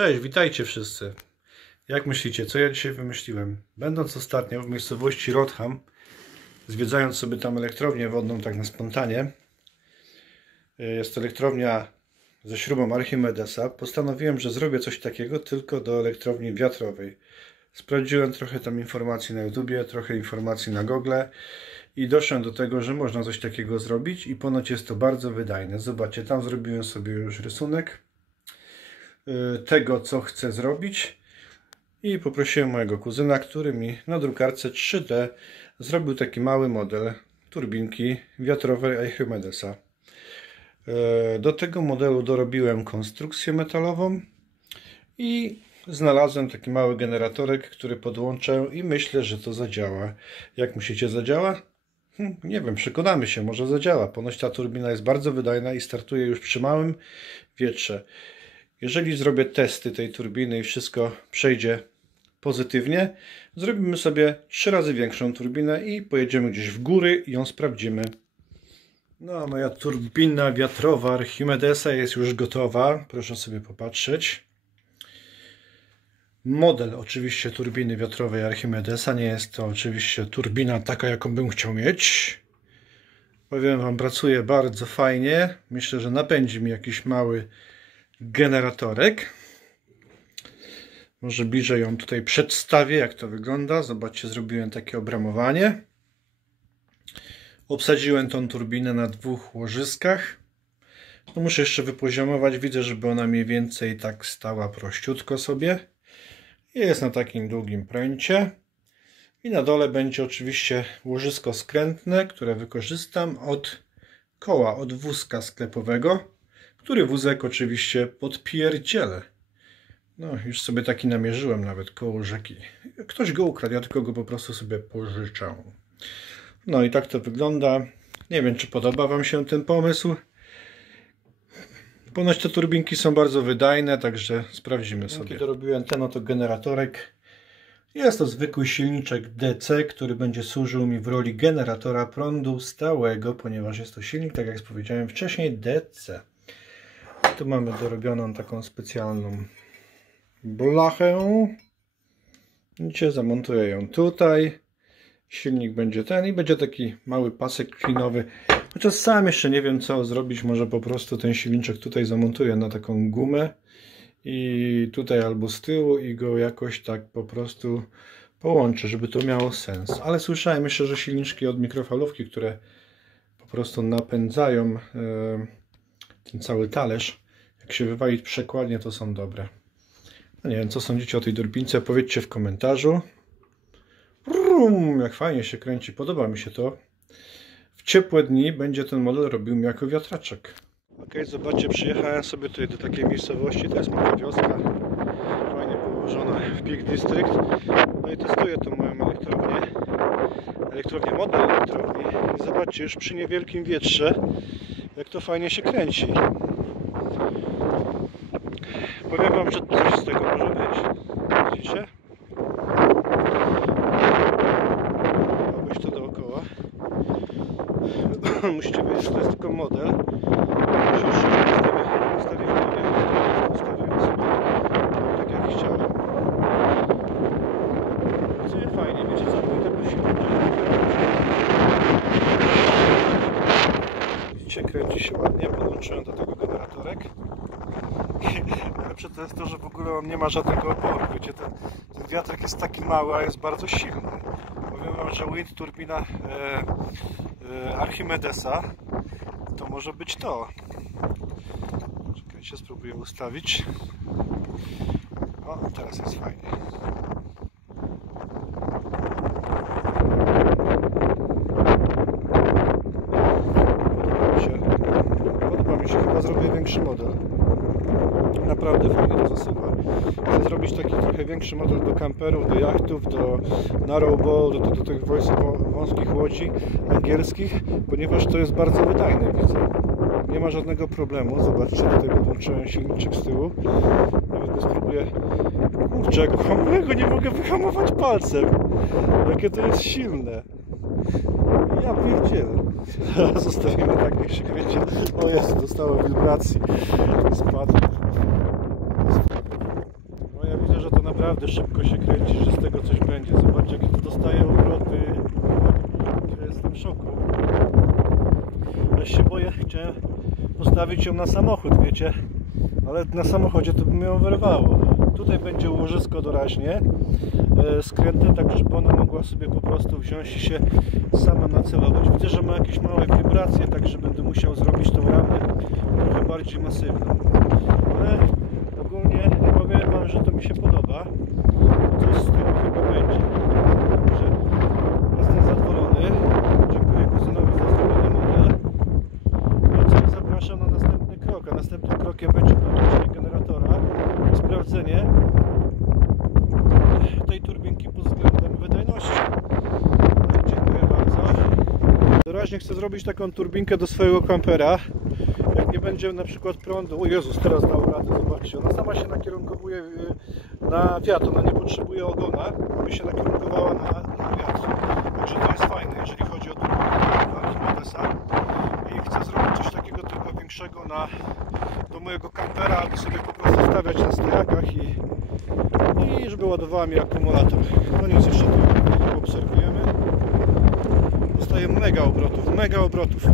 Cześć, witajcie wszyscy. Jak myślicie, co ja dzisiaj wymyśliłem? Będąc ostatnio w miejscowości Rotham, zwiedzając sobie tam elektrownię wodną tak na spontanie, jest elektrownia ze śrubą Archimedesa, postanowiłem, że zrobię coś takiego tylko do elektrowni wiatrowej. Sprawdziłem trochę tam informacji na YouTubie, trochę informacji na Google i doszedłem do tego, że można coś takiego zrobić i ponoć jest to bardzo wydajne. Zobaczcie, tam zrobiłem sobie już rysunek tego, co chcę zrobić i poprosiłem mojego kuzyna, który mi na drukarce 3D zrobił taki mały model turbinki wiatrowej Archimedesa. Do tego modelu dorobiłem konstrukcję metalową i znalazłem taki mały generatorek, który podłączę i myślę, że to zadziała. Jak myślicie, zadziała? Nie wiem, przekonamy się, może zadziała. Ponoć ta turbina jest bardzo wydajna i startuje już przy małym wietrze. Jeżeli zrobię testy tej turbiny i wszystko przejdzie pozytywnie, zrobimy sobie 3 razy większą turbinę i pojedziemy gdzieś w góry i ją sprawdzimy. No, moja turbina wiatrowa Archimedesa jest już gotowa. Proszę sobie popatrzeć. Model oczywiście turbiny wiatrowej Archimedesa. Nie jest to oczywiście turbina taka, jaką bym chciał mieć. Powiem wam, pracuje bardzo fajnie. Myślę, że napędzi mi jakiś mały generatorek. Może bliżej ją tutaj przedstawię, jak to wygląda. Zobaczcie, zrobiłem takie obramowanie. Obsadziłem tą turbinę na 2 łożyskach. No muszę jeszcze wypoziomować. Widzę, żeby ona mniej więcej tak stała prościutko sobie. Jest na takim długim pręcie. I na dole będzie oczywiście łożysko skrętne, które wykorzystam od koła, od wózka sklepowego, który wózek oczywiście podpierdzielę. No, już sobie taki namierzyłem nawet koło rzeki. Ktoś go ukradł, ja tylko go po prostu sobie pożyczę. No i tak to wygląda. Nie wiem, czy podoba wam się ten pomysł. Ponoć te turbinki są bardzo wydajne, także sprawdzimy sobie. Dorobiłem ten oto generatorek. Jest to zwykły silniczek DC, który będzie służył mi w roli generatora prądu stałego, ponieważ jest to silnik, tak jak powiedziałem wcześniej, DC. Tu mamy dorobioną taką specjalną blachę. Widzicie, zamontuję ją tutaj. Silnik będzie ten i będzie taki mały pasek klinowy. Chociaż sam jeszcze nie wiem, co zrobić. Może po prostu ten silniczek tutaj zamontuję na taką gumę i tutaj albo z tyłu i go jakoś tak po prostu połączę, żeby to miało sens. Ale słyszałem jeszcze, że silniczki od mikrofalówki, które po prostu napędzają ten cały talerz, jak się wywali przekładnie, to są dobre. No nie wiem, co sądzicie o tej turbince, powiedzcie w komentarzu. Jak fajnie się kręci, podoba mi się to. W ciepłe dni będzie ten model robił mi jako wiatraczek. Ok, zobaczcie, przyjechałem sobie tutaj do takiej miejscowości, to jest moja wioska, fajnie położona w Peak District. No i testuję tą moją elektrownię, model elektrowni. I zobaczcie, już przy niewielkim wietrze, jak to fajnie się kręci. Powiem wam, że coś z tego może być. Widzicie? Obejść to dookoła. Musicie wiedzieć, że to jest tylko model. Musisz ustawić ustawiłem sobie tak jak chciałem. Pracuje fajnie, wiecie co? Tego widzicie, kręci się ładnie. Podłączyłem do tego generatorek. Najlepsze to jest to, że w ogóle on nie ma żadnego oporu. Wiecie, ten wiatrak jest taki mały, a jest bardzo silny. Powiem wam, że wind turbina Archimedesa to może być to. Czekajcie, spróbuję ustawić. O, teraz jest fajnie. Podoba mi się, chyba zrobię większy model. Naprawdę fajnie to zasuwa. Chcę zrobić taki trochę większy model do kamperów, do jachtów, do narrowboat, do tych wąskich łodzi angielskich, ponieważ to jest bardzo wydajne, widzę. Nie ma żadnego problemu. Zobaczcie, tutaj podłączyłem silniczek z tyłu. Nawet go spróbuję. Kurczę, jak hamuję go, nie mogę wyhamować palcem. Jakie to jest silne. Ja pierdzielę. Zostawimy tak, niech się kręci. O Jezu, dostało wibracji. Spadł. naprawdę szybko się kręci, że z tego coś będzie. Zobaczcie, jakie to dostaje obroty. Ja jestem w szoku. Ale się boję, chciałem postawić ją na samochód, wiecie, ale na samochodzie to by mnie ją wyrwało. Tutaj będzie łożysko doraźnie skrętne, tak żeby ona mogła sobie po prostu wziąć i się sama nacelować. Widzę, że ma jakieś małe wibracje, także będę musiał zrobić tą ramę trochę bardziej masywną. Ale ogólnie powiem wam, że to mi się podoba. Coś z tego chyba będzie. Także jestem zadowolony. Dziękuję kuzynowi za zrobiony model. I co, zapraszam na następny krok. A następnym krokiem będzie podłączenie generatora i sprawdzenie tej turbinki pod względem wydajności. No i dziękuję bardzo. Doraźnie chcę zrobić taką turbinkę do swojego kampera. Jak nie będzie na przykład prądu, o Jezus, teraz dał radę, zobaczcie, ona sama się nakierunkowuje na wiatr, ona nie potrzebuje ogona, by się nakierunkowała na wiatr. Także to jest fajne, jeżeli chodzi o turbinkę Archimedesa. I chcę zrobić coś takiego tylko większego do mojego kampera, aby sobie po prostu stawiać na stojakach i żeby ładowała mi akumulator. No nic, jeszcze tu obserwujemy. Dostaje mega obrotów, mega obrotów.